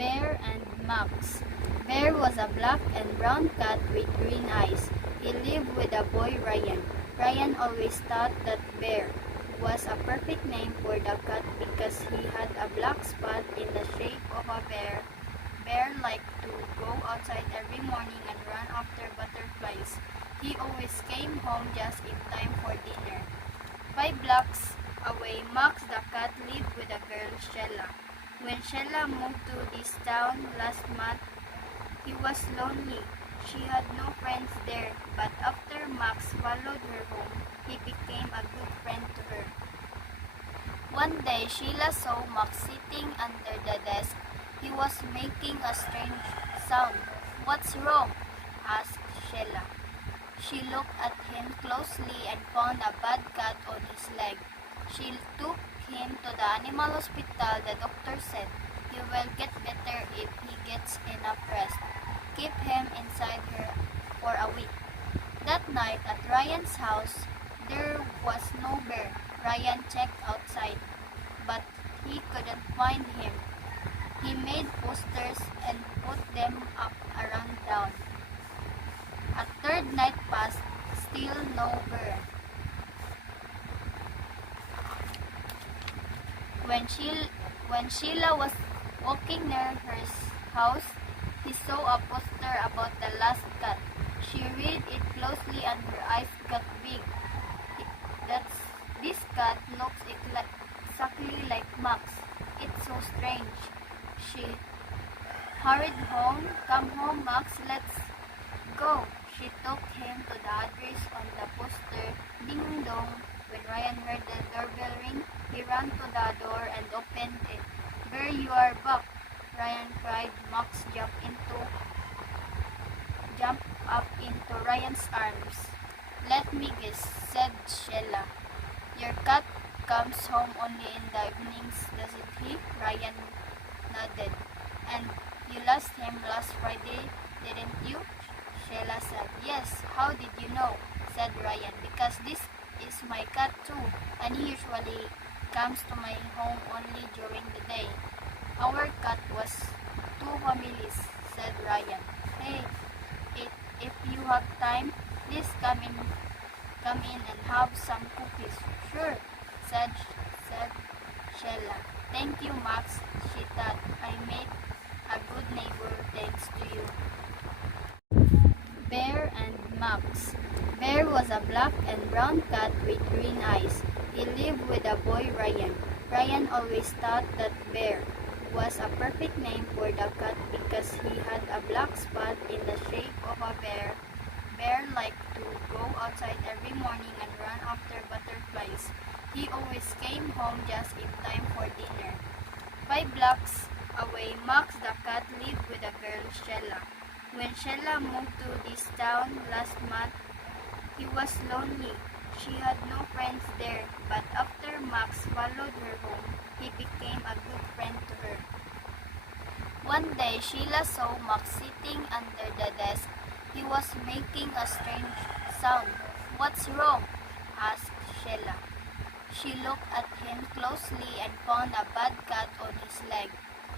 Bear and Max. Bear was a black and brown cat with green eyes. He lived with a boy, Ryan. Ryan always thought that Bear was a perfect name for the cat because he had a black spot in the shape of a bear. Bear liked to go outside every morning and run after butterflies. He always came home just in time for dinner. 5 blocks away, Max the cat lived with a girl, Shella. When Shella moved to this town last month, he was lonely. She had no friends there, but after Max followed her home, he became a good friend to her. One day, Sheila saw Max sitting under the desk. He was making a strange sound. "What's wrong?" asked Sheila. She looked at him closely and found a bad cut on his leg. She took him to the animal hospital. The doctor said, "He will get better if he gets enough rest. Keep him inside here for a week." That night at Ryan's house, there was no bear. Ryan checked outside, but he couldn't find him. He made posters and put them up around town. A third night passed, still no bear. When Sheila was walking near her house, he saw a poster about the last cat. She read it closely and her eyes got big. This cat looks exactly like Max. It's so strange. She hurried home. "Come home, Max, let's go." She took him to the address on the poster. Ding dong. When Ryan heard the doorbell ring, he ran to the door and opened it. "Bear, you are back," Ryan cried. Max jumped up into Ryan's arms. "Let me guess," said Sheila. "Your cat comes home only in the evenings, doesn't he?" Ryan nodded. "And you lost him last Friday, didn't you?" Sheila said. "Yes, how did you know?" said Ryan. "Because this is my cat too, and he usually comes to my home only during the day." "Our cat was 2 families," said Ryan. "Hey, if you have time, please come in and have some cookies." "Sure," said Sheila. "Thank you, Max," she thought. "I made a good neighbor thanks to you." Bear and Max. Bear was a black and brown cat with green eyes. He lived with a boy, Ryan. Ryan always thought that Bear was a perfect name for the cat because he had a black spot in the shape of a bear. Bear liked to go outside every morning and run after butterflies. He always came home just in time for dinner. 5 blocks away, Max the cat lived with a girl, Shella. When Shella moved to this town last month, he was lonely. She had no friends there, but after Max followed her home, he became a good friend to her. One day, Sheila saw Max sitting under the desk. He was making a strange sound. "What's wrong?" asked Sheila. She looked at him closely and found a bad cut on his leg.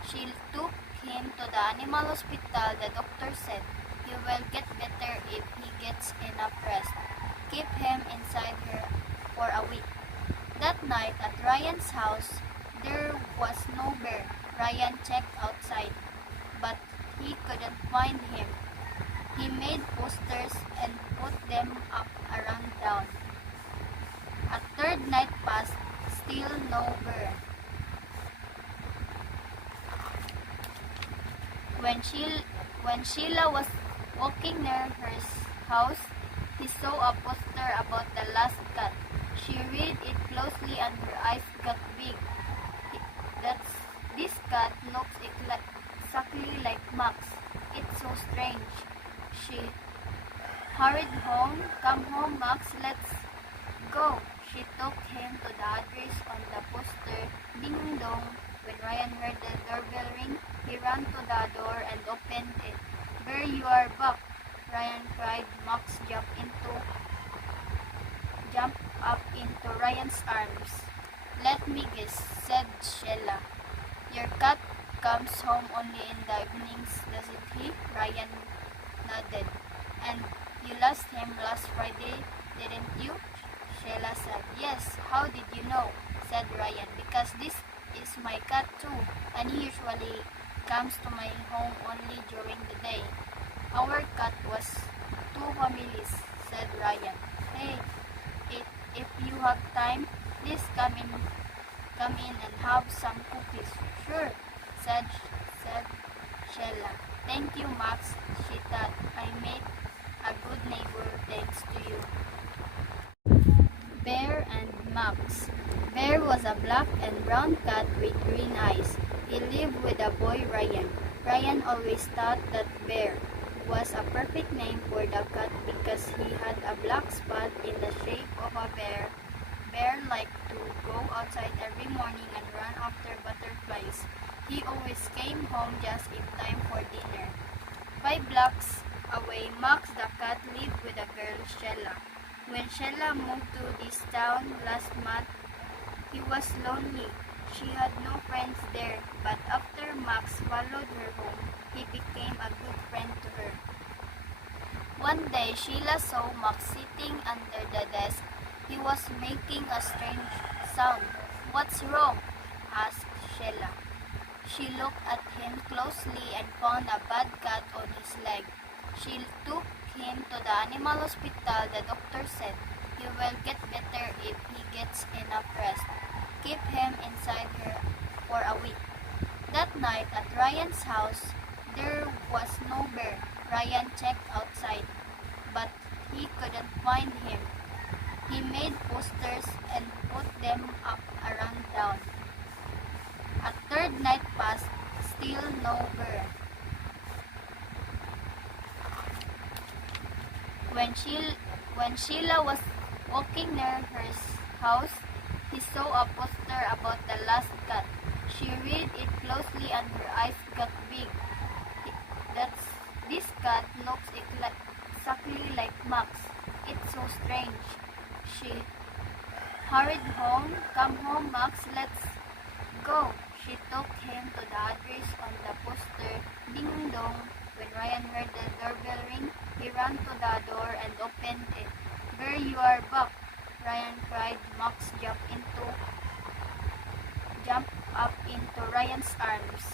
She took him to the animal hospital. The doctor said, "He will get better if he gets enough rest. Keep him inside here for a week." That night at Ryan's house, there was no bear. Ryan checked outside, but he couldn't find him. He made posters and put them up around town. A third night passed, still no bear. When Sheila was walking near her house, he saw a poster about the last cat. She read it closely and her eyes got big. This cat looks exactly like Max. It's so strange. She hurried home. "Come home, Max, let's go." She took him to the address on the poster. Ding dong. When Ryan heard the doorbell ring, he ran to the door and opened it. "Bear, you are back," Ryan cried. Max jumped up into Ryan's arms. "Let me guess," said Sheila. "Your cat comes home only in the evenings, doesn't he? Ryan nodded. And you lost him last Friday, didn't you? Sheila said. Yes, how did you know? Said Ryan. Because this is my cat too, and he usually comes to my home only during the day. Our cat was two families, said Ryan. Hey, if you have time, please come in and have some cookies. Sure, said Sheila. Thank you, Max. She thought I made a good neighbor thanks to you. Bear and Max. Bear was a black and brown cat with green eyes. He lived with a boy, Ryan. Ryan always thought that Bear was a perfect name for the cat because he had a black spot in the shape of a bear. Bear liked to go outside every morning and run after butterflies. He always came home just in time for dinner. 5 blocks away, Max the cat lived with a girl, Sheila. When Sheila moved to this town last month, he was lonely. She had no friends there, but after Max followed her home, he became a good friend to her. One day, Sheila saw Max sitting under the desk. He was making a strange sound. What's wrong? Asked Sheila. She looked at him closely and found a bad cut on his leg. She took him to the animal hospital. The doctor said he will get better if he gets enough rest. Keep him inside her for a week. That night at Ryan's house, there was no bear. Ryan checked outside, but he couldn't find him. He made posters and put them up around town. A third night passed, still no bear. When Sheila was walking near her house, he saw a poster about the last cat. She read it closely and her eyes got big. This cat looks exactly like Max. It's so strange. She hurried home. Come home, Max, let's go. She took him to the address on the poster. Ding dong. When Ryan heard the doorbell ring, he ran to the door and opened it. Bear, you are back, Ryan cried. Max jumped up into Ryan's arms.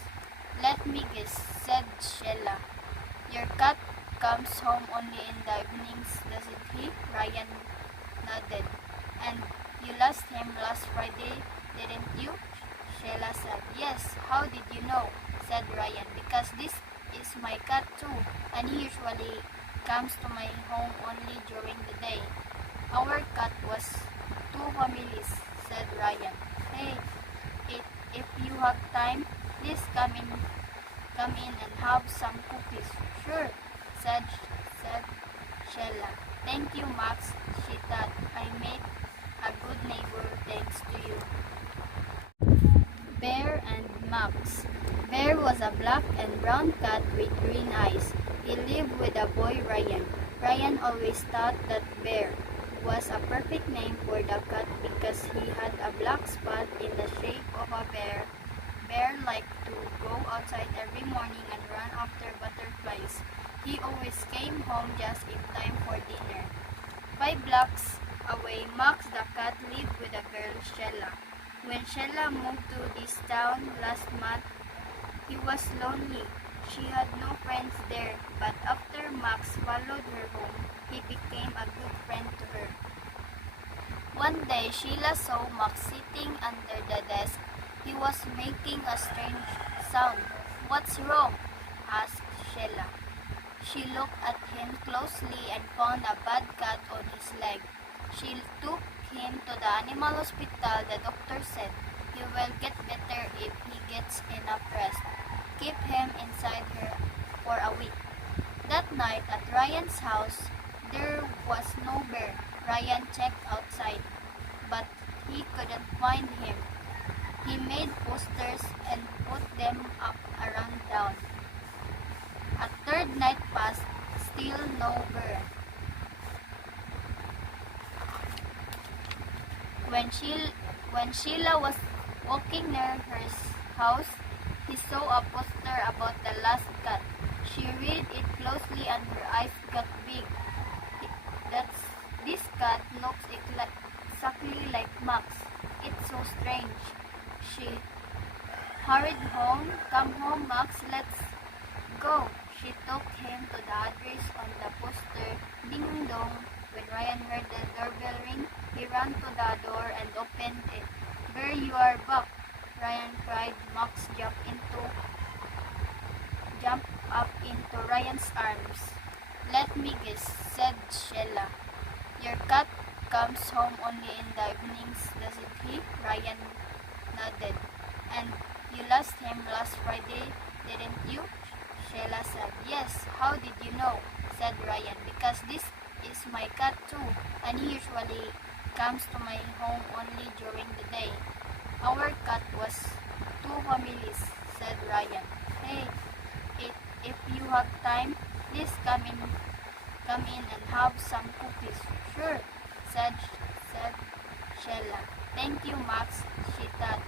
Let me guess, said Sheila. Your cat comes home only in the evenings, doesn't he? Ryan nodded. And you lost him last Friday, didn't you? Sheila said. Yes, how did you know? Said Ryan. Because this is my cat too, and he usually comes to my home only during the day. Our cat was two families, said Ryan. Hey, if you have time, please come in and have some cookies. Sure, said Sheila. Thank you, Max. She thought I made a good neighbor thanks to you. Bear and Max. Bear was a black and brown cat with green eyes. He lived with a boy, Ryan. Ryan always thought that Bear was a perfect name for the cat because he had a black spot in the shape of a bear. Bear liked to go outside every morning and run after butterflies. He always came home just in time for dinner. 5 blocks away, Max the cat lived with a girl, Sheila. When Sheila moved to this town last month, he was lonely. She had no friends there, but after Max followed her home, he became a good friend to her. One day, Sheila saw Max sitting under the desk. He was making a strange sound. What's wrong? Asked Sheila. She looked at him closely and found a bad cut on his leg. She took him to the animal hospital. The doctor said he will get better if he gets enough rest. Keep him inside her for a week. That night at Ryan's house, there was no bear. Ryan checked outside, but he couldn't find him. He made posters and put them up around town. A third night passed, still no bear. When Sheila was walking near her house, he saw a poster about the last cat. She read it closely and her eyes got big. That's this cat looks exactly like Max. It's so strange. She hurried home. Come home, Max. Let's go. She took him to the address on the poster. Ding dong. When Ryan heard the doorbell ring, he ran to the door and opened it. Bear, you are back, Ryan cried. Max jumped up into Ryan's arms. Let me guess, said Sheila. Your cat comes home only in the evenings, doesn't he? Ryan nodded. And you lost him last Friday, didn't you? Sheila said. Yes, how did you know? Said Ryan. Because this is my cat too, and he usually comes to my home only during the day. Our cat was two families, said Ryan. Hey, if you have time, please come in and have some cookies. Sure, said Sheila. Thank you, Max, she thought.